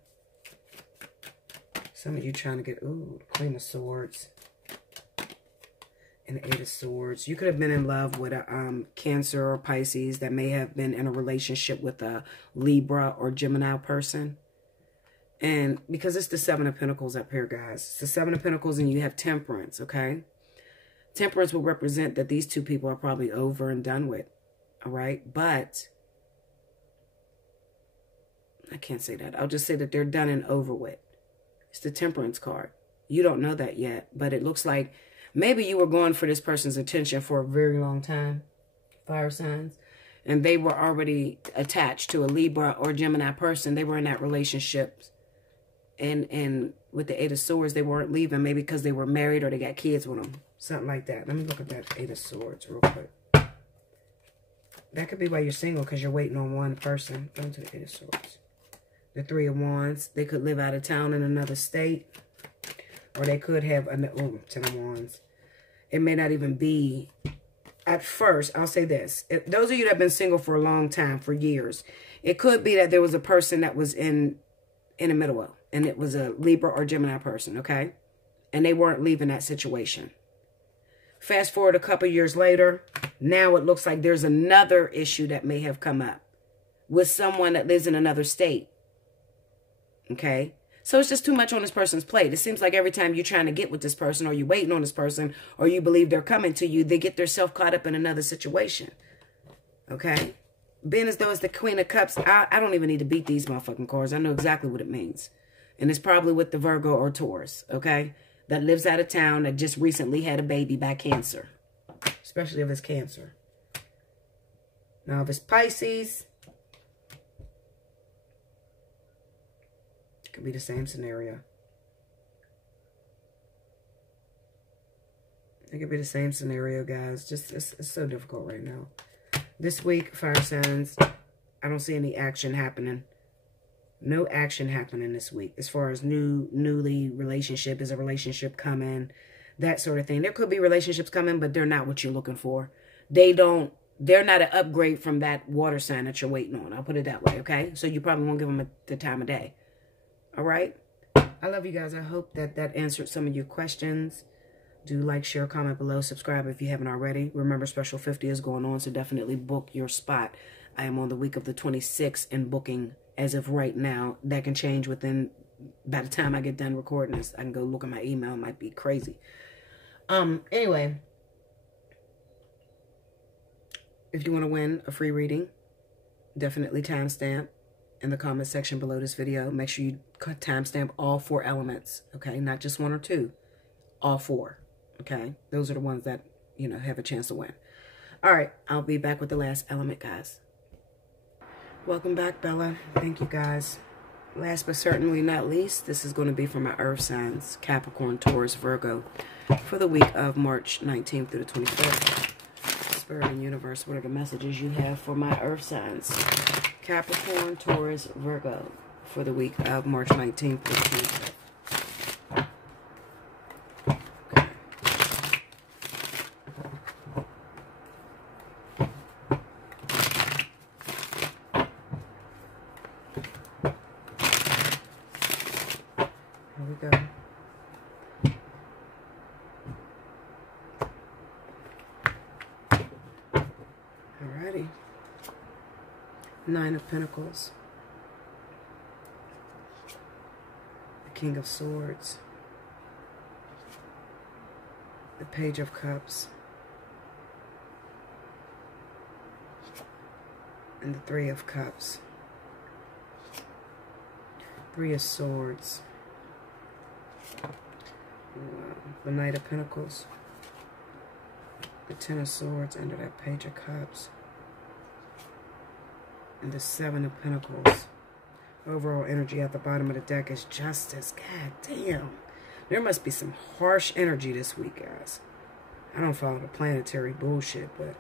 Some of you trying to get, ooh, Queen of Swords. And the Eight of Swords. You could have been in love with a Cancer or Pisces that may have been in a relationship with a Libra or Gemini person. And because it's the Seven of Pentacles up here, guys. It's the Seven of Pentacles and you have Temperance, okay? Temperance will represent that these two people are probably over and done with, all right? But I can't say that. I'll just say that they're done and over with. It's the Temperance card. You don't know that yet, but it looks like maybe you were going for this person's attention for a very long time, fire signs, and they were already attached to a Libra or Gemini person. They were in that relationship, and with the Eight of Swords, they weren't leaving, maybe because they were married or they got kids with them, something like that. Let me look at that Eight of Swords real quick. That could be why you're single, because you're waiting on one person. Go to the Eight of Swords. The Three of Wands. They could live out of town in another state. Or they could have a Ten of Wands. It may not even be. At first, I'll say this. Those of you that have been single for a long time, for years, it could be that there was a person that was in the middle of. And it was a Libra or Gemini person, okay? And they weren't leaving that situation. Fast forward a couple years later. Now it looks like there's another issue that may have come up. With someone that lives in another state. Okay, so it's just too much on this person's plate. It seems like every time you're trying to get with this person or you're waiting on this person or you believe they're coming to you, they get themselves caught up in another situation. Okay, being as though it's the Queen of Cups, I don't even need to beat these motherfucking cards. I know exactly what it means. And it's probably with the Virgo or Taurus, okay? That lives out of town, that just recently had a baby by Cancer. Especially if it's Cancer. Now, if it's Pisces, it could be the same scenario. It could be the same scenario, guys. Just, it's so difficult right now. This week, fire signs, I don't see any action happening. No action happening this week. As far as newly relationship, is a relationship coming, that sort of thing. There could be relationships coming, but they're not what you're looking for. They're not an upgrade from that water sign that you're waiting on. I'll put it that way, okay? So you probably won't give them the time of day. All right? I love you guys. I hope that answered some of your questions. Do like, share, comment below. Subscribe if you haven't already. Remember, Special 50 is going on, so definitely book your spot. I am on the week of the 26th and booking as of right now. That can change within, by the time I get done recording this. I can go look at my email. It might be crazy. Anyway, if you want to win a free reading, definitely timestamp in the comment section below this video. Make sure you timestamp all 4 elements, okay? Not just 1 or 2, all 4. Okay, those are the ones that, you know, have a chance to win. All right, I'll be back with the last element, guys. Welcome back, Bella. Thank you, guys. Last but certainly not least, this is going to be for my earth signs, Capricorn, Taurus, Virgo, for the week of March 19th through the 25th. Spirit and universe, what are the messages you have for my earth signs? Capricorn, Taurus, Virgo, for the week of March 19th through the 25th. Alrighty. 9 of Pentacles. The King of Swords. The Page of Cups. And the 3 of Cups. 3 of Swords. The Knight of Pentacles. The 10 of Swords under that Page of Cups. And the 7 of Pentacles. Overall energy at the bottom of the deck is Justice. God damn. There must be some harsh energy this week, guys. I don't follow the planetary bullshit, but,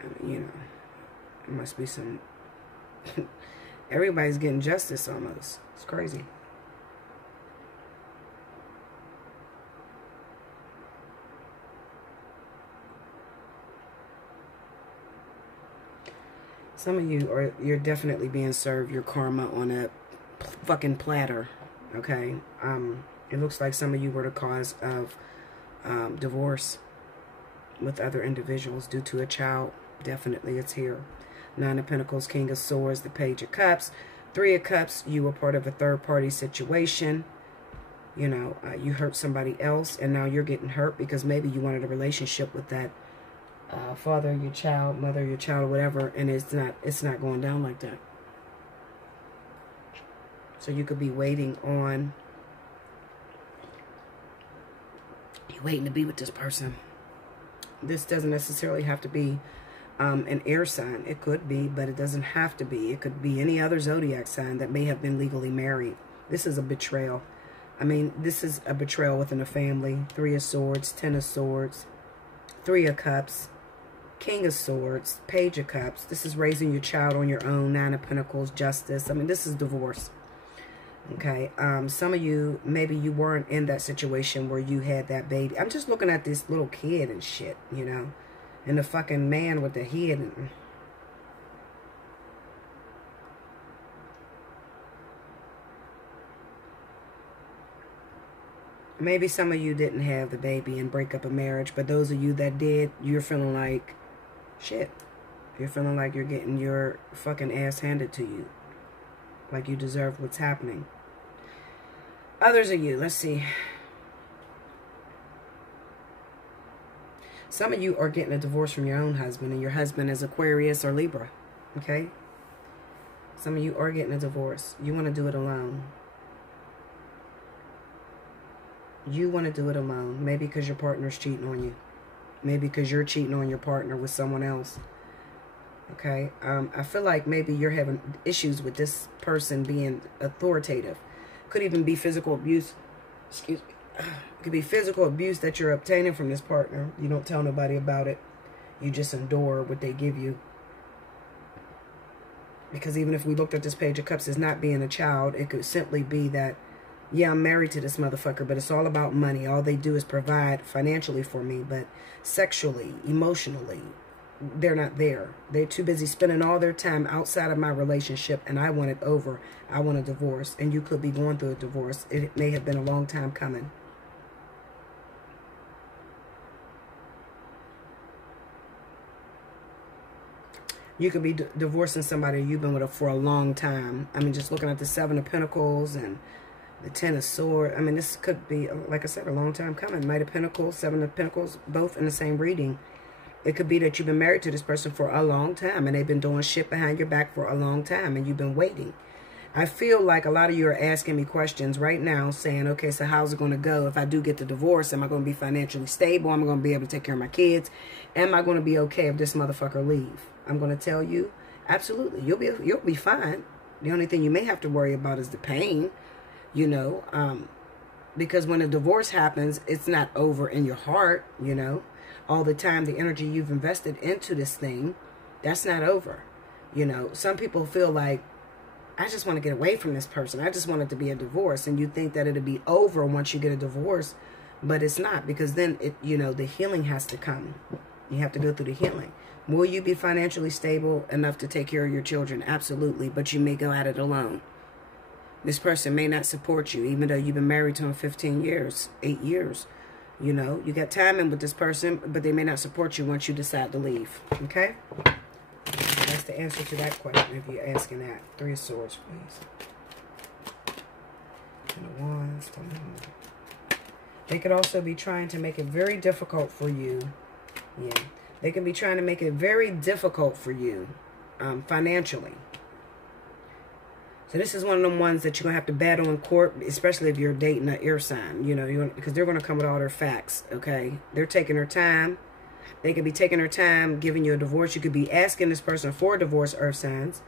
I mean, you know, there must be some... Everybody's getting justice almost. It's crazy. Some of you you're definitely being served your karma on a fucking platter, okay? It looks like some of you were the cause of divorce with other individuals due to a child. Definitely it's here. 9 of Pentacles, King of Swords, the Page of Cups. 3 of Cups, you were part of a third-party situation. You know, you hurt somebody else, and now you're getting hurt because maybe you wanted a relationship with that father of your child, mother of your child, or whatever, and it's not going down like that. So you could be waiting on, you're waiting to be with this person. This doesn't necessarily have to be an air sign. It could be, but it doesn't have to be. It could be any other zodiac sign that may have been legally married. This is a betrayal. I mean, this is a betrayal within a family. 3 of Swords, 10 of Swords, 3 of Cups, King of Swords, Page of Cups. This is raising your child on your own. 9 of Pentacles, Justice. I mean, this is divorce. Okay. Some of you, maybe you weren't in that situation where you had that baby. I'm just looking at this little kid and shit, you know. And the fucking man with the head. Maybe some of you didn't have the baby and break up a marriage. But those of you that did, you're feeling like shit. You're feeling like you're getting your fucking ass handed to you. Like you deserve what's happening. Others of you, let's see. Some of you are getting a divorce from your own husband, and your husband is Aquarius or Libra. Okay? Some of you are getting a divorce. You want to do it alone. You want to do it alone. Maybe because your partner's cheating on you. Maybe because you're cheating on your partner with someone else. Okay? I feel like maybe you're having issues with this person being authoritative. Could even be physical abuse. Excuse me. It could be physical abuse that you're obtaining from this partner. You don't tell nobody about it. You just endure what they give you. Because even if we looked at this Page of Cups as not being a child, it could simply be that, yeah, I'm married to this motherfucker, but it's all about money. All they do is provide financially for me, but sexually, emotionally, they're not there. They're too busy spending all their time outside of my relationship, and I want it over. I want a divorce, and you could be going through a divorce. It may have been a long time coming. You could be divorcing somebody you've been with for a long time. I mean, just looking at the Seven of Pentacles and the Ten of Swords. I mean, this could be, like I said, a long time coming. Knight of Pentacles, Seven of Pentacles, both in the same reading. It could be that you've been married to this person for a long time, and they've been doing shit behind your back for a long time, and you've been waiting. I feel like a lot of you are asking me questions right now saying, okay, so how's it going to go if I do get the divorce? Am I going to be financially stable? Am I going to be able to take care of my kids? Am I going to be okay if this motherfucker leave? I'm going to tell you, absolutely, you'll be fine. The only thing you may have to worry about is the pain, you know, because when a divorce happens, it's not over in your heart, you know. All the time, the energy you've invested into this thing, that's not over. You know, some people feel like, I just want to get away from this person. I just want it to be a divorce. And you think that it'll be over once you get a divorce, but it's not, because then, you know, the healing has to come. You have to go through the healing. Will you be financially stable enough to take care of your children? Absolutely, but you may go at it alone. This person may not support you, even though you've been married to him 15 years, 8 years. You know, you got time in with this person, but they may not support you once you decide to leave. Okay? That's the answer to that question if you're asking that. Three of Swords, please. Ten of Wands. They could also be trying to make it very difficult for you. Yeah. They can be trying to make it very difficult for you financially. So this is one of them ones that you're going to have to battle in court, especially if you're dating an air sign, you know, because they're going to come with all their facts, okay? They're taking their time. They could be taking their time giving you a divorce. You could be asking this person for a divorce, earth signs,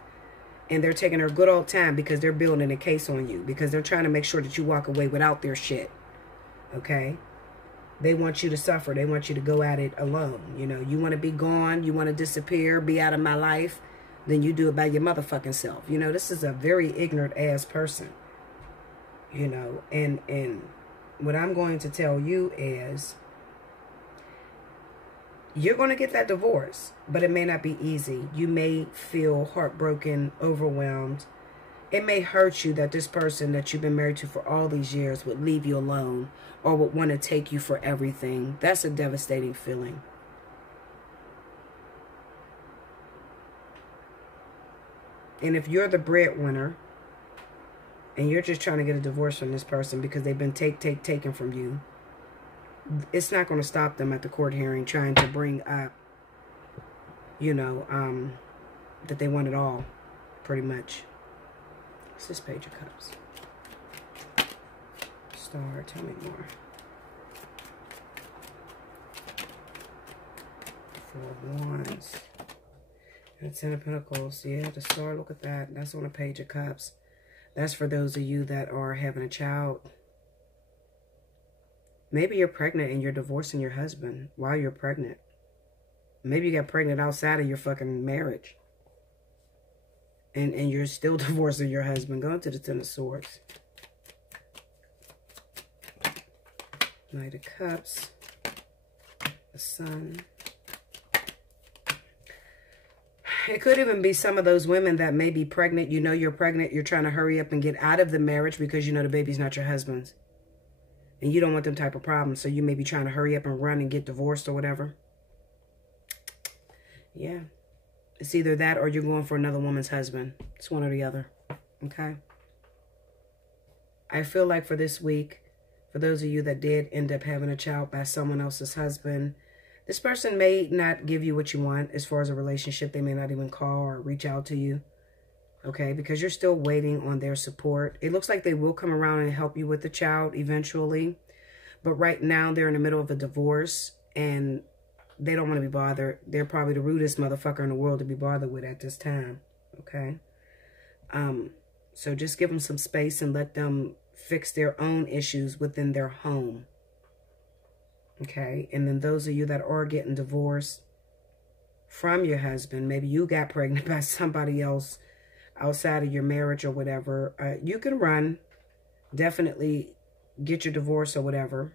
and they're taking their good old time because they're building a case on you, because they're trying to make sure that you walk away without their shit, okay? They want you to suffer. They want you to go at it alone. You know, you want to be gone. You want to disappear, be out of my life. Then you do it by your motherfucking self. You know, this is a very ignorant ass person. You know, and what I'm going to tell you is you're going to get that divorce, but it may not be easy. You may feel heartbroken, overwhelmed. It may hurt you that this person that you've been married to for all these years would leave you alone or would want to take you for everything. That's a devastating feeling. And if you're the breadwinner and you're just trying to get a divorce from this person because they've been taken from you, it's not going to stop them at the court hearing trying to bring up, you know, that they want it all, pretty much. What's this Page of Cups? Star, tell me more. Four of Wands. And Ten of Pentacles. Yeah, the Star, look at that. That's on a Page of Cups. That's for those of you that are having a child. Maybe you're pregnant and you're divorcing your husband while you're pregnant. Maybe you got pregnant outside of your fucking marriage. And you're still divorcing your husband. Go into the Ten of Swords. Knight of Cups. The Sun. It could even be some of those women that may be pregnant. You know you're pregnant. You're trying to hurry up and get out of the marriage because you know the baby's not your husband's. And you don't want them type of problems. So you may be trying to hurry up and run and get divorced or whatever. Yeah. It's either that or you're going for another woman's husband. It's one or the other. Okay? I feel like for this week, for those of you that did end up having a child by someone else's husband, This person may not give you what you want as far as a relationship. They may not even call or reach out to you. Okay, because you're still waiting on their support. It looks like they will come around and help you with the child eventually. But right now, they're in the middle of a divorce, and they don't want to be bothered. They're probably the rudest motherfucker in the world to be bothered with at this time. Okay? So just give them some space and let them fix their own issues within their home. Okay? And then those of you that are getting divorced from your husband, maybe you got pregnant by somebody else outside of your marriage or whatever, you can run, definitely get your divorce or whatever.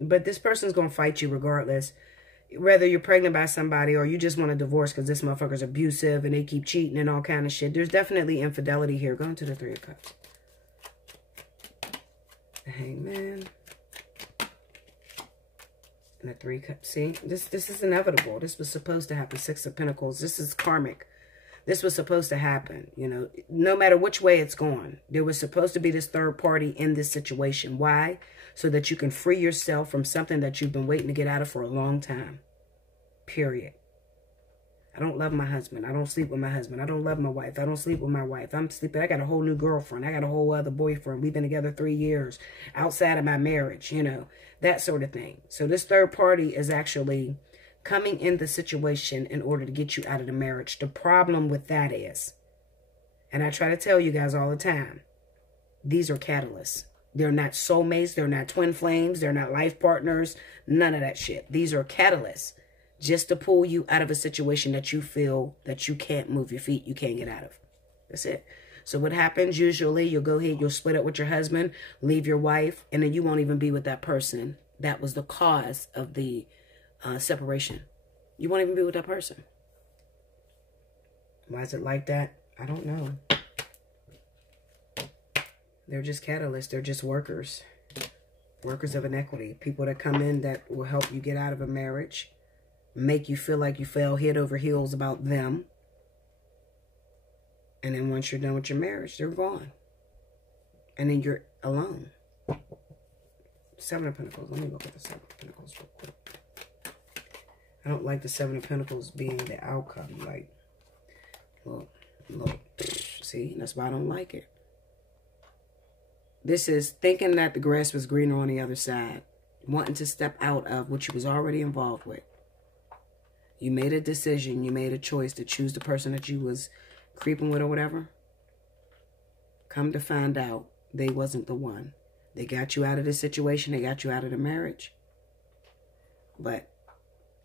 But this person's going to fight you regardless. Whether you're pregnant by somebody or you just want a divorce because this motherfucker's abusive and they keep cheating and all kind of shit. There's definitely infidelity here. Go into the Three of Cups. The Hangman. And the Three Cups. See, this is inevitable. This was supposed to happen. Six of Pentacles. This is karmic. This was supposed to happen, you know, no matter which way it's going. There was supposed to be this third party in this situation. Why? So that you can free yourself from something that you've been waiting to get out of for a long time. Period. I don't love my husband. I don't sleep with my husband. I don't love my wife. I don't sleep with my wife. I'm sleeping. I got a whole new girlfriend. I got a whole other boyfriend. We've been together 3 years outside of my marriage, you know, that sort of thing. So this third party is actually coming in the situation in order to get you out of the marriage. The problem with that is, and I try to tell you guys all the time, these are catalysts. They're not soulmates. They're not twin flames. They're not life partners. None of that shit. These are catalysts just to pull you out of a situation that you feel that you can't move your feet. You can't get out of. That's it. So what happens usually, you'll go ahead, you'll split up with your husband, leave your wife, and then you won't even be with that person. That was the cause of the separation. You won't even be with that person. Why is it like that? I don't know. They're just catalysts. They're just workers. Workers of inequity. People that come in that will help you get out of a marriage. Make you feel like you fell head over heels about them. And then once you're done with your marriage, they're gone. And then you're alone. Seven of Pentacles. Let me look at the Seven of Pentacles real quick. I don't like the Seven of Pentacles being the outcome. Like, look, see, that's why I don't like it. This is thinking that the grass was greener on the other side. Wanting to step out of what you was already involved with. You made a decision. You made a choice to choose the person that you was creeping with or whatever. Come to find out, they wasn't the one. They got you out of the situation. They got you out of the marriage. But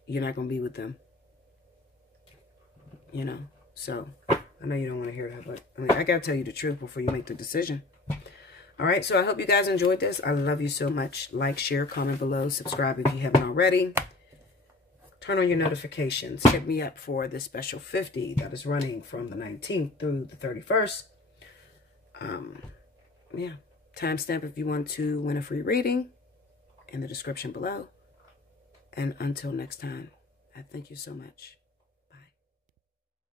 you're not going to be with them. You know. So, I know you don't want to hear that. But, I mean, I got to tell you the truth before you make the decision. All right. So, I hope you guys enjoyed this. I love you so much. Like, share, comment below. Subscribe if you haven't already. Turn on your notifications. Hit me up for this special 50 that is running from the 19th through the 31st. Yeah. Timestamp if you want to win a free reading in the description below. And until next time, I thank you so much.